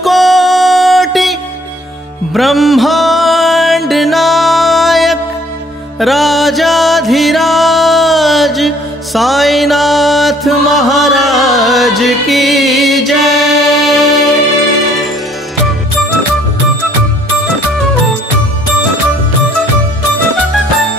कोटि ब्रह्मांड नायक राजाधिराज साईनाथ महाराज की जय।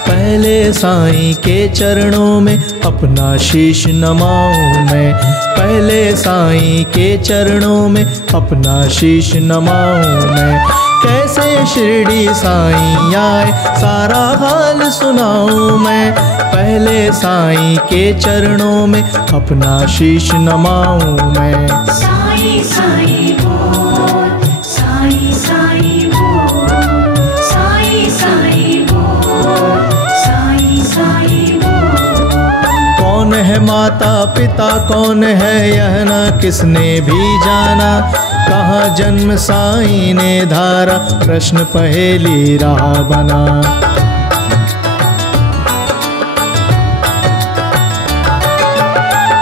पहले साईं के चरणों में अपना शीश नमाऊं मैं, पहले साईं के चरणों में अपना शीश नमाऊं मैं। कैसे शिरडी साईं आए सारा हाल सुनाऊं मैं, पहले साईं के चरणों में अपना शीश नमाऊं मैं। साईं साईं बोल, साईं साईं बोल, साईं साईं बोल, साईं साईं बोल। कौन है माता पिता कौन है यह न किसने भी जाना, कहाँ जन्म साईं ने धारा प्रश्न पहेली रहा बना।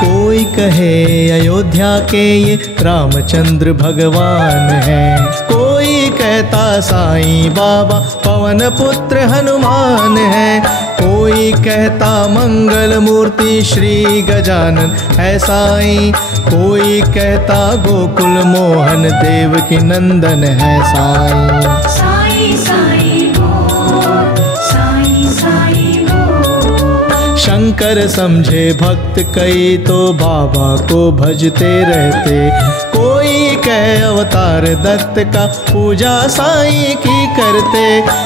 कोई कहे अयोध्या के ये रामचंद्र भगवान है, कोई कहता साईं बाबा पवन पुत्र हनुमान है, कोई कहता मंगल मूर्ति श्री गजानन है साईं, कोई कहता गोकुल मोहन देवकी नंदन है साईं। साईं साईं बोल, साईं साईं बोल। शंकर समझे भक्त कई तो बाबा को भजते रहते, कोई कह अवतार दत्त का पूजा साईं की करते।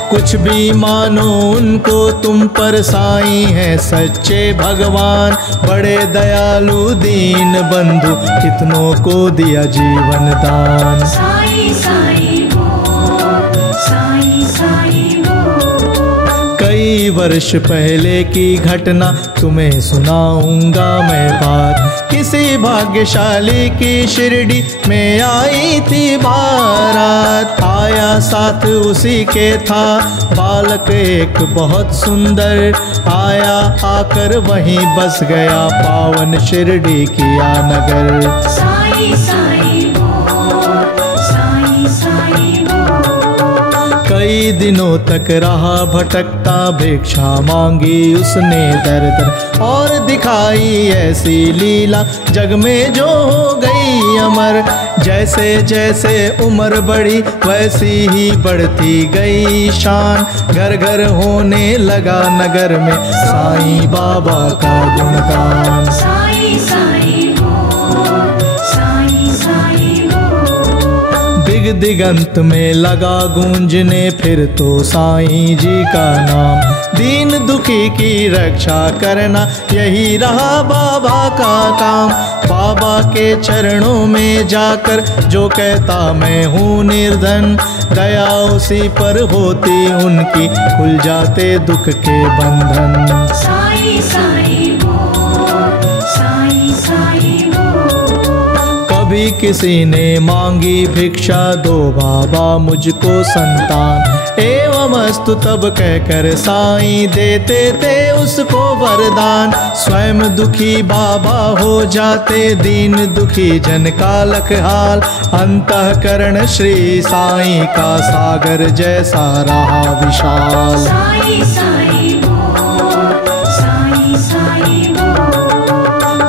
कुछ भी मानो उनको तुम पर साईं है सच्चे भगवान, बड़े दयालु दीन बंधु कितनों को दिया जीवन दान। साईं साईं बोल, साईं साईं बोल। कई वर्ष पहले की घटना तुम्हें सुनाऊंगा मैं बात, किसी भाग्यशाली की शिरडी में आई थी बारात। आया साथ उसी के था बालक एक बहुत सुंदर, आया आकर वहीं बस गया पावन शिरडी किया नगर। साईं साईं बोल, साईं साईं बोल। कई दिनों तक रहा भटकता भिक्षा मांगी उसने दर दर, और दिखाई ऐसी लीला जग में जो हो गई अमर। जैसे जैसे उम्र बढ़ी वैसी ही बढ़ती गई शान, घर घर होने लगा नगर में साईं बाबा का गुणगान। साईं साईं बोल, साईं साईं बोल। दिग दिगंत में लगा गूंजने फिर तो साईं जी का नाम, दीन दुखी की रक्षा करना यही रहा बाबा का काम। बाबा के चरणों में जाकर जो कहता मैं हूँ निर्धन, दया उसी पर होती उनकी खुल जाते दुख के बंधन। साईं साईं बोल, साईं साईं बोल। कभी किसी ने मांगी भिक्षा दो बाबा मुझको संतान, एवमस्तु तब कहकर साईं देते थे उसको वरदान। स्वयं दुखी बाबा हो जाते दीन दुखी जन का लखहाल, अंतःकरण श्री साईं का सागर जैसा रहा विशाल। साईं साईं बोल, साईं साईं बोल।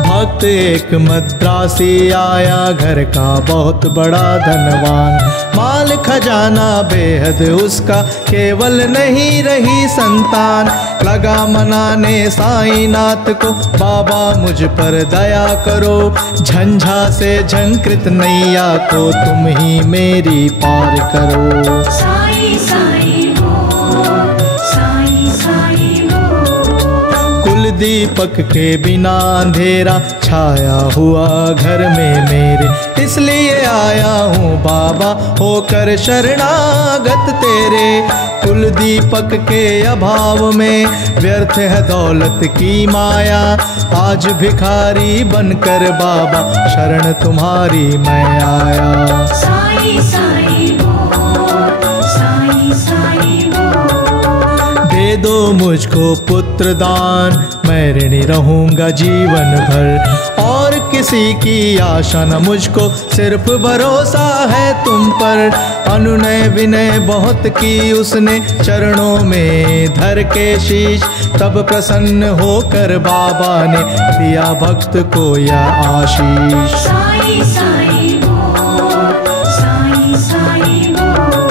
भक्त एक मद्रासी आया घर का बहुत बड़ा धनवान, माल खजाना बेहद उसका केवल नहीं रही संतान। लगा मनाने साईंनाथ को बाबा मुझ पर दया करो, झंझा से झंकृत नैया को तुम ही मेरी पार करो। साईं साईं बोल, साईं साईं बोल। दीपक के बिना अंधेरा छाया हुआ घर में मेरे, इसलिए आया हूँ बाबा होकर शरणागत तेरे। कुल दीपक के अभाव में व्यर्थ है दौलत की माया, आज भिखारी बनकर बाबा शरण तुम्हारी मैं आया। साईं साईं बोल, साईं साईं बोल। दे दो मुझको पुत्र दान, मैं ऋणी रहूंगा जीवन भर। और किसी की आशा न मुझको, सिर्फ भरोसा है तुम पर। अनुनय विनय बहुत की उसने, चरणों में धर के शीश। तब प्रसन्न होकर बाबा ने दिया भक्त को यह आशीष। साई साई बोल, साई साई बोल।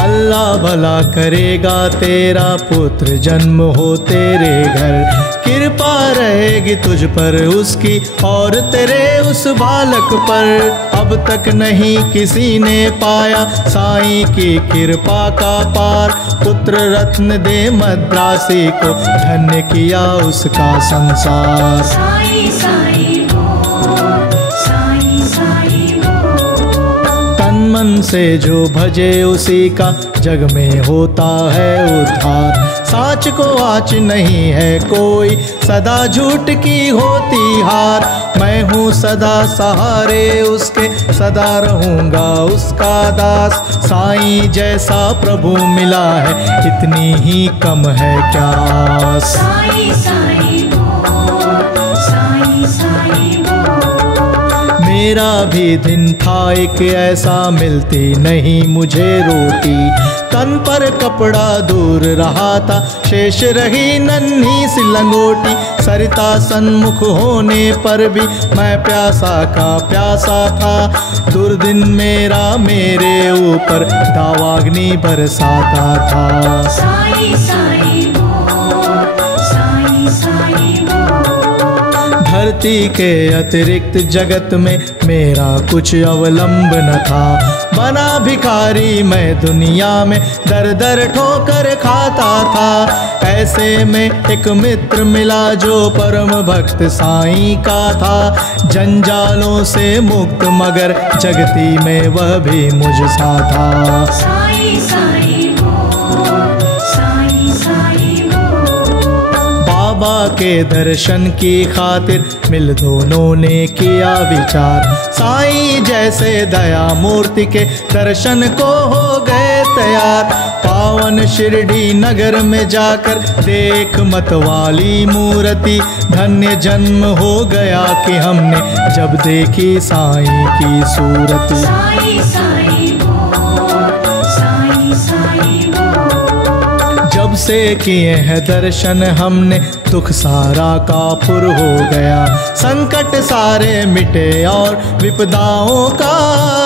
अल्लाह भला करेगा तेरा, पुत्र जन्म हो तेरे घर। कृपा रहेगी तुझ पर उसकी, और तेरे उस बालक पर। अब तक नहीं किसी ने पाया साईं की कृपा का पार। पुत्र रत्न दे मद्रासी को, धन्य किया उसका संसार। साई साई बोल, साई साई बोल। तन मन से जो भजे उसी का, जग में होता है उद्धार। साच को आच नहीं है कोई, सदा झूठ की होती हार। मैं हूँ सदा सहारे उसके, सदा रहूँगा उसका दास। साईं जैसा प्रभु मिला है, इतनी ही कम है क्या आस। साई साई बोल, साई साई बोल। मेरा भी दिन था एक ऐसा, मिलती नहीं मुझे रोटी। तन पर कपड़ा दूर रहा था, शेष रही नन्ही सी लंगोटी। सरिता सन्मुख होने पर भी मैं प्यासा का प्यासा था। दुर्दिन मेरा मेरे ऊपर दावाग्नि बरसाता था। साई साई बोल, साई साई बोल। धरती के अतिरिक्त जगत में मेरा कुछ अवलंब न था। बना भिखारी मैं दुनिया में, दर दर ठोकर खाता था। ऐसे में एक मित्र मिला जो परम भक्त साईं का था। जंजालों से मुक्त मगर जगती में वह भी मुझ सा था। साई साई बोल, साई साई बोल। बाबा के दर्शन की खातिर मिल दोनों ने किया विचार। साईं जैसे दया मूर्ति के दर्शन को हो गए तैयार। पावन शिरडी नगर में जाकर देख मतवाली मूर्ति। धन्य जन्म हो गया कि हमने जब देखी साईं की सूरत। साई साई बोल, साई साई बोल। जब से किए हैं दर्शन हमने, दुख सारा काफुर हो गया। संकट सारे मिटे और विपदाओं का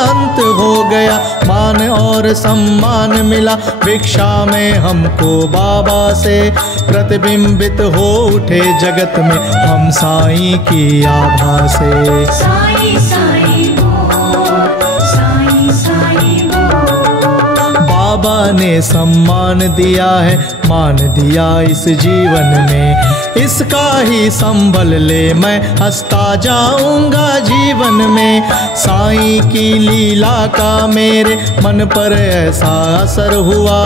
अंत हो गया। मान और सम्मान मिला भिक्षा में हमको बाबा से। प्रतिबिंबित हो उठे जगत में हम साईं की आभा से। साई साई बोल, साई साई बोल। बाबा ने सम्मान दिया है, मान दिया इस जीवन में। इसका ही संबल ले मैं हंसता जाऊंगा जीवन में। साईं की लीला का मेरे मन पर ऐसा असर हुआ।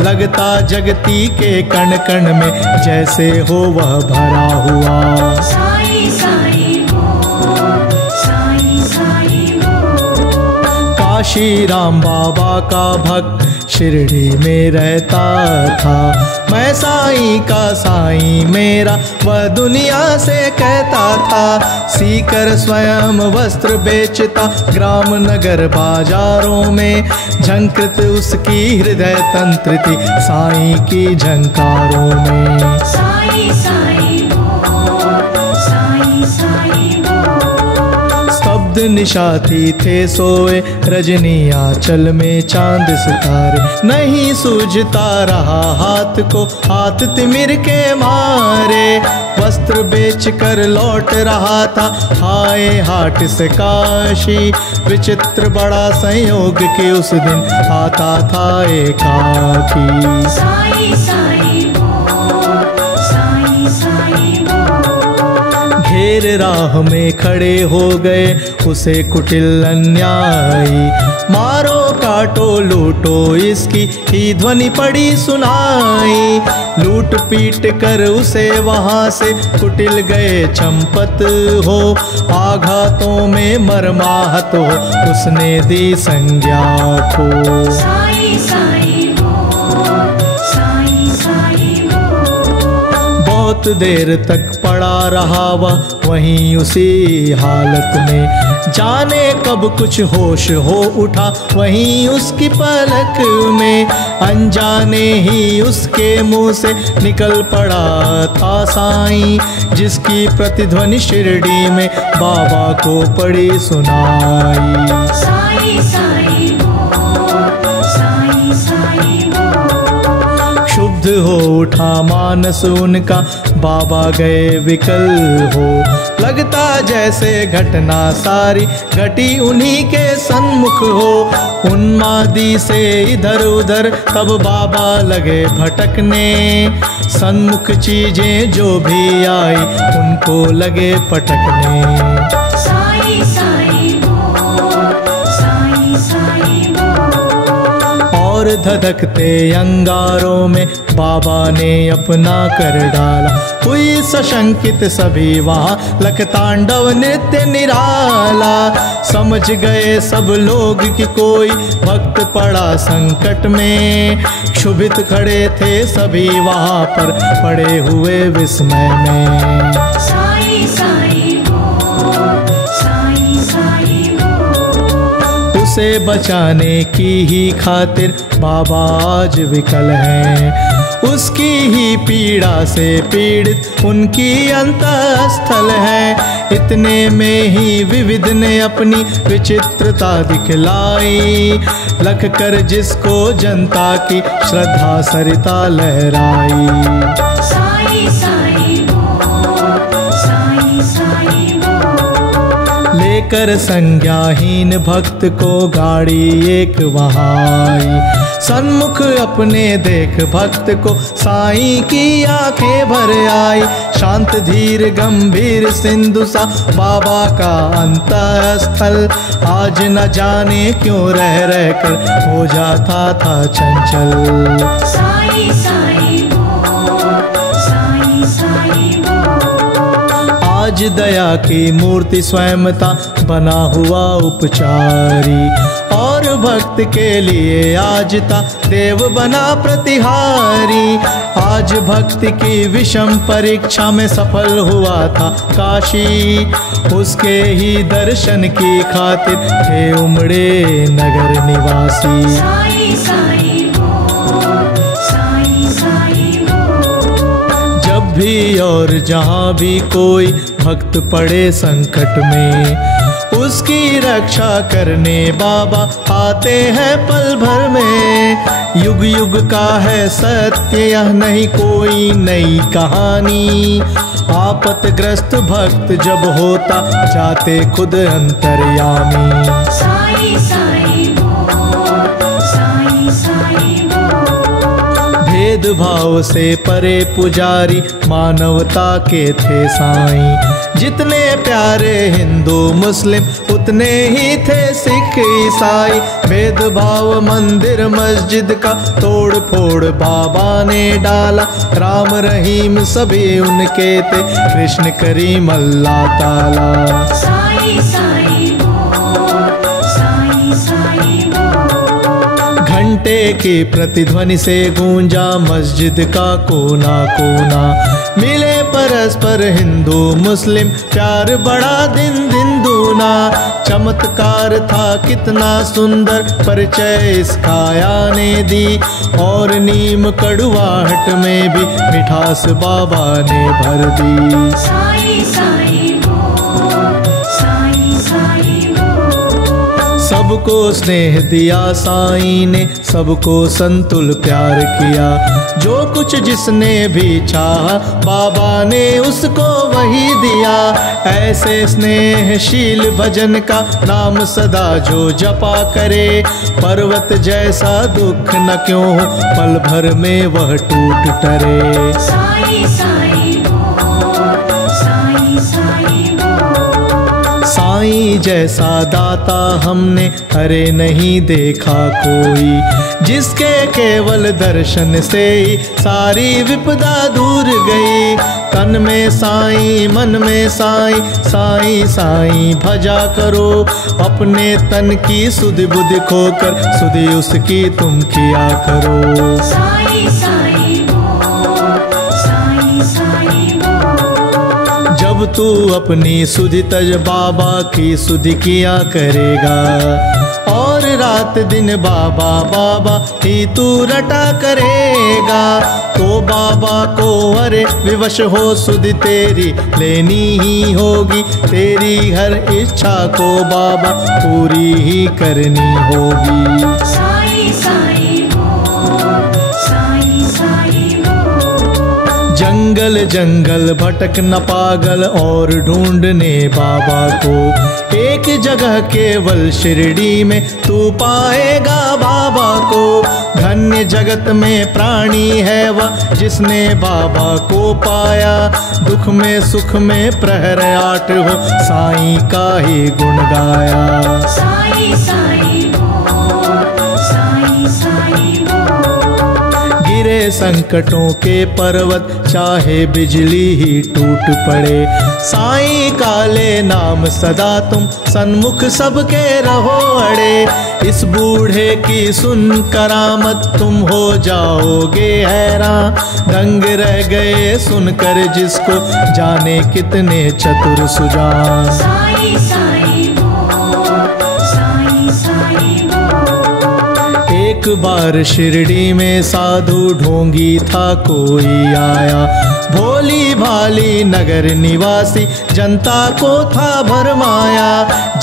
लगता जगती के कण कण में जैसे हो वह भरा हुआ। साई साई बोल, साई साई बोल। काशी राम बाबा का भक्त शिरडी में रहता था। मैं साईं का साईं मेरा वह दुनिया से कहता था। सीकर स्वयं वस्त्र बेचता ग्राम नगर बाजारों में। झंकृत उसकी हृदय तंत्र थी साईं की झंकारों में। साई साई बोल, साई साई बोल। स्तब्ध निशाती थे सोए रजनी आंचल में चांद सितारे। नहीं सूझता रहा हाथ को हाथ तिमिर के मारे। वस्त्र बेच कर लौट रहा था हाय हाट से काशी। विचित्र बड़ा संयोग कि उस दिन आता था एकाकी। साई साई बोल, साई साई बोल। घेर राह में खड़े हो गए उसे कुटिल अन्यायी। मारो काटो लूटो इसकी ही ध्वनि पड़ी सुनाई। लूट पीट कर उसे वहां से कुटिल गए चंपत हो। आघातों में मरमाहत हो उसने दी संज्ञा को। साई साई बोल, साई साई बहुत देर तक पड़ा रहा वह वहीं उसी हालत में, जाने कब कुछ होश हो उठा वहीं उसकी पलक में। अनजाने ही उसके मुंह से निकल पड़ा था साईं, जिसकी प्रतिध्वनि शिरडी में बाबा को पड़ी सुनाई। साईं साईं बोल, साईं साईं बोल। क्षुब्ध हो उठा मानस उनका, बाबा गए विकल हो, लगता जैसे घटना सारी घटी उन्हीं के सन्मुख हो। उन्मादी से इधर उधर तब बाबा लगे भटकने, सन्मुख चीजें जो भी आई उनको लगे पटकने। साईं साईं बोल, साईं साईं बोल। और धधकते अंगारों में बाबा ने अपना कर डाला, हुई सशंकित सभी वहाँ लखतांडव नृत्य निराला। समझ गए सब लोग कि कोई भक्त पड़ा संकट में, क्षुभित खड़े थे सभी वहाँ पर पड़े हुए विस्मय में। साईं साईं बोल, साईं साईं बोल। उसे बचाने की ही खातिर बाबा आज विकल हैं, उसकी ही पीड़ा से पीड़ित उनकी अंतःस्थल है। इतने में ही विविध ने अपनी विचित्रता दिखलाई, लख कर जिसको जनता की श्रद्धा सरिता लहराई। साईं साईं बोल, साईं साईं बोल। लेकर संज्ञाहीन भक्त को गाड़ी एक वहाँ आई, सन्मुख अपने देख भक्त को साईं की आंखें भर आई। शांत धीर गंभीर सिंधु सा बाबा का अंतःस्थल, आज न जाने क्यों रह रह कर हो जाता था चंचल। साईं साईं बोल, साईं साईं बोल। आज दया की मूर्ति स्वयंता बना हुआ उपचारी, और भक्त के लिए आज था देव बना प्रतिहारी। आज भक्त की विषम परीक्षा में सफल हुआ था काशी, उसके ही दर्शन की खातिर थे उमड़े नगर निवासी। साईं साईं बोल, साईं साईं बोल। जब भी और जहाँ भी कोई भक्त पड़े संकट में, उसकी रक्षा करने बाबा आते हैं पल भर में। युग युग का है सत्य यह नहीं कोई नई कहानी, आपतग्रस्त भक्त जब होता जाते खुद अंतर्यामी। साईं साईं बोल, साईं साईं बोल। भेदभाव से परे पुजारी मानवता के थे साईं, जितने प्यारे हिंदू मुस्लिम उतने ही थे सिख ईसाई। भेदभाव मंदिर मस्जिद का तोड़ फोड़ बाबा ने डाला, राम रहीम सभी उनके थे, कृष्ण करीम अल्लाह ताला। साईं साईं बोल, साईं साईं बोल। घंटे की प्रतिध्वनि से गूंजा मस्जिद का कोना कोना, मिले परस्पर हिंदू मुस्लिम प्यार बड़ा दिन दिन दूना। चमत्कार था कितना सुंदर परिचय इसका आने दी, और नीम कड़ुआहट में भी मिठास बाबा ने भर दी। साईं साईं बोल, साईं साईं बोल। सबको स्नेह दिया साईं ने, सबको संतुल प्यार किया, जो कुछ जिसने भी चाहा बाबा ने उसको वही दिया। ऐसे स्नेहशील भजन का नाम सदा जो जपा करे, पर्वत जैसा दुख न क्यों हो पल भर में वह टूट टरे। साईं साईं बोल, साईं साईं बोल। साईं जैसा दाता हमने अरे नहीं देखा कोई, जिसके केवल दर्शन से ही सारी विपदा दूर गई। तन में साईं मन में साईं, साईं साईं भजा करो, अपने तन की सुधि बुद्धि खोकर सुधि उसकी तुम किया करो। साईं साईं बोल, साईं साईं जब तू अपनी सुधि तज बाबा की सुधि किया करेगा, और रात दिन बाबा बाबा ही तू रटा करेगा, तो बाबा को अरे विवश हो सुधि तेरी लेनी ही होगी, तेरी हर इच्छा को बाबा पूरी ही करनी होगी। साई साई बोल, साई साई बोल। जंगल जंगल भटक न पागल और ढूंढने बाबा को, एक जगह केवल शिरडी में तू पाएगा बाबा को। धन्य जगत में प्राणी है वह जिसने बाबा को पाया, दुख में सुख में प्रहर 8 हो साईं का ही गुण गाया। साई साई बोल, साई साई बोल। गिरे संकटों के पर्वत चाहे बिजली ही टूट पड़े, साईं काले नाम सदा तुम सन्मुख सबके रहो अड़े। इस बूढ़े की सुन करामत तुम हो जाओगे हैरान, दंग रह गए सुनकर जिसको जाने कितने चतुर सुजान। साई साई बोल, साई साई बोल। एक बार शिरडी में साधु ढोंगी था कोई आया, भोली भाली नगर निवासी जनता को था भरमाया।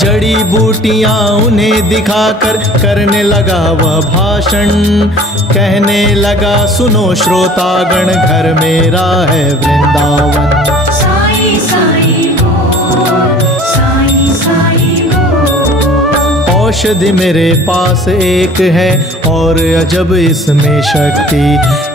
जड़ी बूटियां उन्हें दिखाकर करने लगा वह भाषण, कहने लगा सुनो श्रोतागण घर मेरा है वृंदावन। साई साई बोल, साई साई बोल। औषधि मेरे पास एक है और अजब इसमें शक्ति,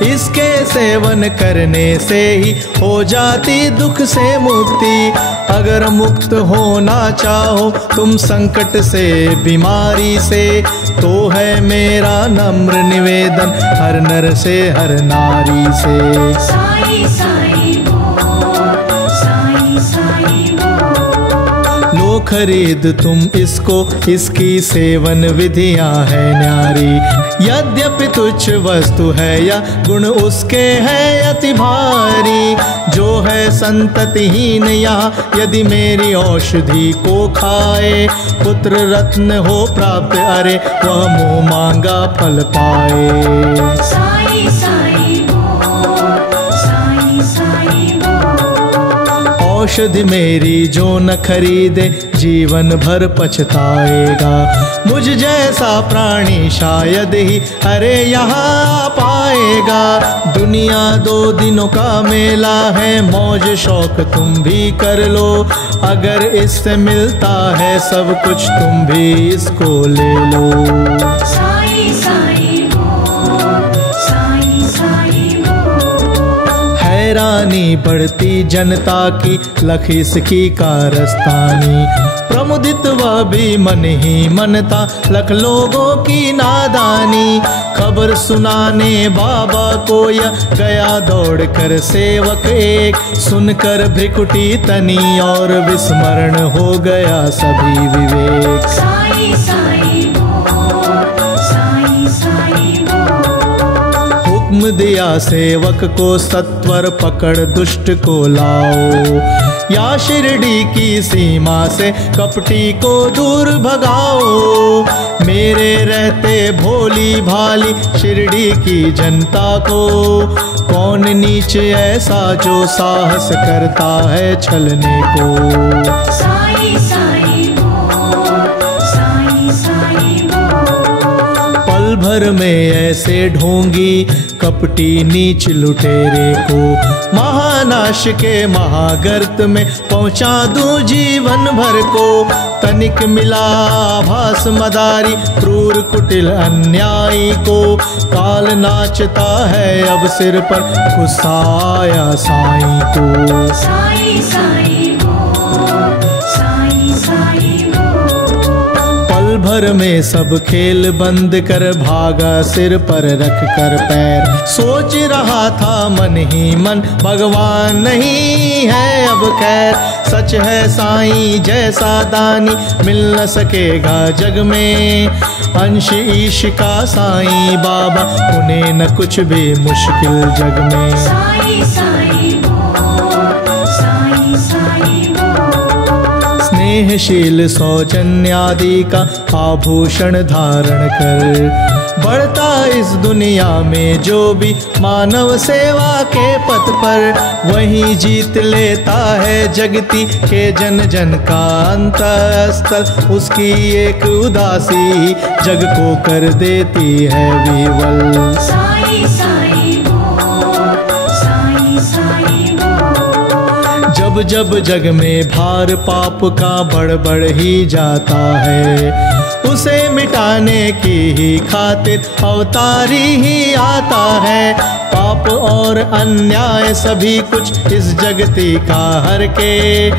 इसके सेवन करने से ही हो जाती दुख से मुक्ति। अगर मुक्त होना चाहो तुम संकट से बीमारी से, तो है मेरा नम्र निवेदन हर नर से हर नारी से। साई साई बोल, साई साई बोल। लो खरीद तुम इसको, इसकी सेवन विधियां है न्यारी। यद्यपि तुच्छ वस्तु है या गुण उसके है अति भारी, जो है संततिहीन यहाँ यदि मेरी औषधि को खाए, पुत्र रत्न हो प्राप्त अरे वह मुँह मांगा फल पाए। साई साई बोल, साई साई बोल। औषधि मेरी जो न खरीदे जीवन भर पछताएगा, मुझ जैसा प्राणी शायद ही अरे यहाँ पाएगा। दुनिया 2 दिनों का मेला है, मौज शौक तुम भी कर लो, अगर इससे मिलता है सब कुछ तुम भी इसको ले लो। साई साई बोल, साई साई बोल। हैरानी बढ़ती जनता की लख इसकी कारस्तानी, प्रमुदित वह भी मन ही मनता लख लोगों की नादानी। खबर सुनाने बाबा को यह गया दौड़ कर सेवक एक, सुनकर भ्रिकुटी तनी और विस्मरण हो गया सभी विवेक। साई साई बोल, साई साई बोल। हुक्म दिया सेवक को सत्वर पकड़ दुष्ट को लाओ, या शिरडी की सीमा से कपटी को दूर भगाओ। मेरे रहते भोली भाली शिरडी की जनता को, कौन नीचे ऐसा जो साहस करता है छलने को। साई साई बोल, साई साई बोल। पल भर में ऐसे ढोंगी कपटी नीच लुटेरे को, महानाश के महागर्त में पहुंचा दूं जीवन भर को। तनिक मिला आभास मदारी क्रूर कुटिल अन्यायी को, काल नाचता है अब सिर पर गुस्सा आया साईं को। साई साई बोल, साई साई बोल। पल भर में सब खेल बंद कर भागा सिर पर रख कर पैर, सोच रहा था मन ही मन भगवान नहीं है अब खैर। सच है साईं जैसा दानी मिल न सकेगा जग में, अंश ईश का साईं बाबा उन्हें न कुछ भी मुश्किल जग में। साई साई बोल, साई साई स्नेहशील सौजन्यादि का आभूषण धारण कर। बढ़ता इस दुनिया में जो भी मानव सेवा के पथ पर, वहीं जीत लेता है जगती के जन जन का अंतःस्थल। उसकी एक उदासी जग को कर देती है विवल। साई साई बोल, साई साई बोल। जब जब जग में भार पाप का बढ़ ही जाता है, उसे मिटाने की ही खातिर अवतारी ही आता है। पाप और अन्याय सभी कुछ इस जगती का हर के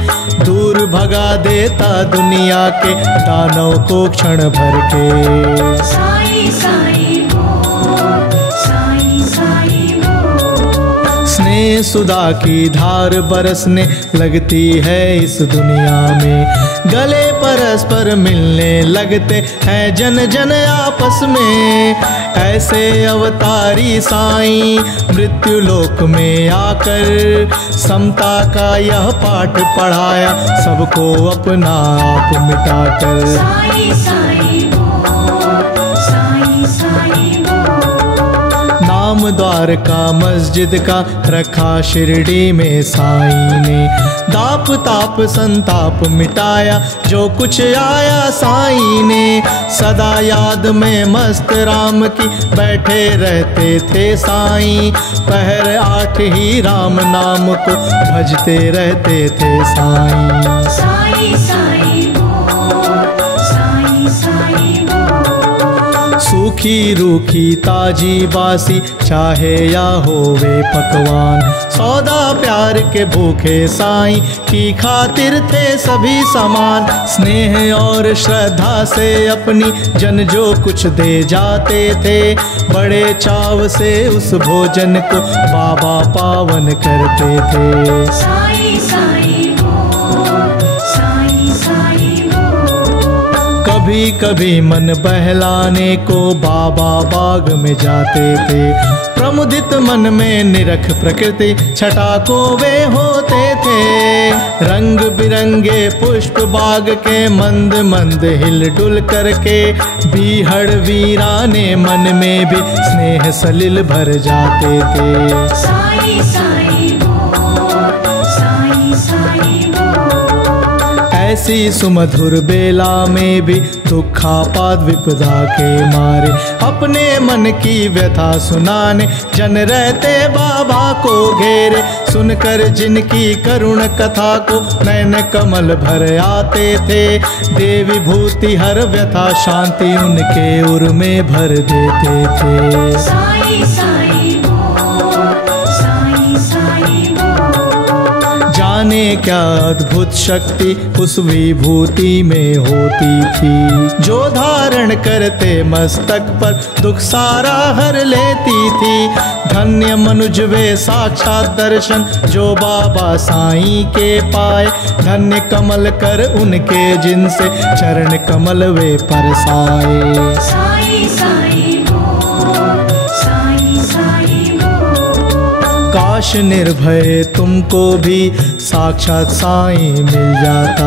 दूर भगा देता दुनिया के दानव को क्षण भर के। साई साई बोल, साई साई बोल। स्नेह सुधा की धार बरसने लगती है इस दुनिया में, गले परस्पर मिलने लगते हैं जन जन आपस में। ऐसे अवतारी साईं मृत्यु लोक में आकर समता का यह पाठ पढ़ाया, सबको अपना आप मिटाकर। साई साई बोल, साई साई बोल। नाम द्वारका मस्जिद का रखा शिरडी में साईं ने, दाप ताप संताप मिटाया जो कुछ आया साईं ने। सदा याद में मस्त राम की बैठे रहते थे साईं, पहर 8 ही राम नाम को भजते रहते थे साईं। साई साई बोल, साई साई बोल। सूखी रूखी ताजी बासी चाहे या होवे पकवान, सौदा प्यार के भूखे साईं की खातिर थे सभी समान। स्नेह और श्रद्धा से अपनी जन जो कुछ दे जाते थे, बड़े चाव से उस भोजन को बाबा पावन करते थे। साई साई बोल, साई साई बोल। कभी कभी मन बहलाने को बाबा बाग में जाते थे, प्रमुदित मन में निरख प्रकृति छटा को वे होते थे। रंग बिरंगे पुष्प बाग के मंद मंद हिल डुल करके, बीहड़ वीराने मन में भी स्नेह सलिल भर जाते थे। साई साई बोल, साई साई बोल। ऐसी सुमधुर बेला में भी दुखापात विपदा के मारे, अपने मन की व्यथा सुनाने जन रहते बाबा को घेरे। सुनकर जिनकी करुण कथा को नैन कमल भर आते थे, देवी भूति हर व्यथा शांति उनके उर में भर देते थे। साई साई बोल, साई साई बोल। जाने क्या अद्भुत शक्ति उस विभूति में होती थी, जो धारण करते मस्तक पर दुख सारा हर लेती थी। धन्य मनुज वे साक्षात दर्शन जो बाबा साईं के पाए, धन्य कमल कर उनके जिनसे चरण कमल वे परसाए। साई साई बोल, साई साई बोल। काश निर्भय तुमको भी साक्षात साईं मिल जाता,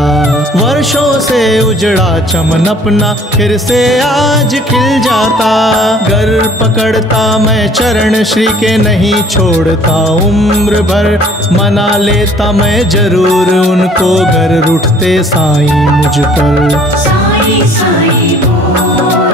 वर्षों से उजड़ा चमन अपना फिर से आज खिल जाता। गर पकड़ता मैं चरण श्री के नहीं छोड़ता उम्र भर, मना लेता मैं जरूर उनको गर रूठते साईं मुझ पर। साई साई बोल,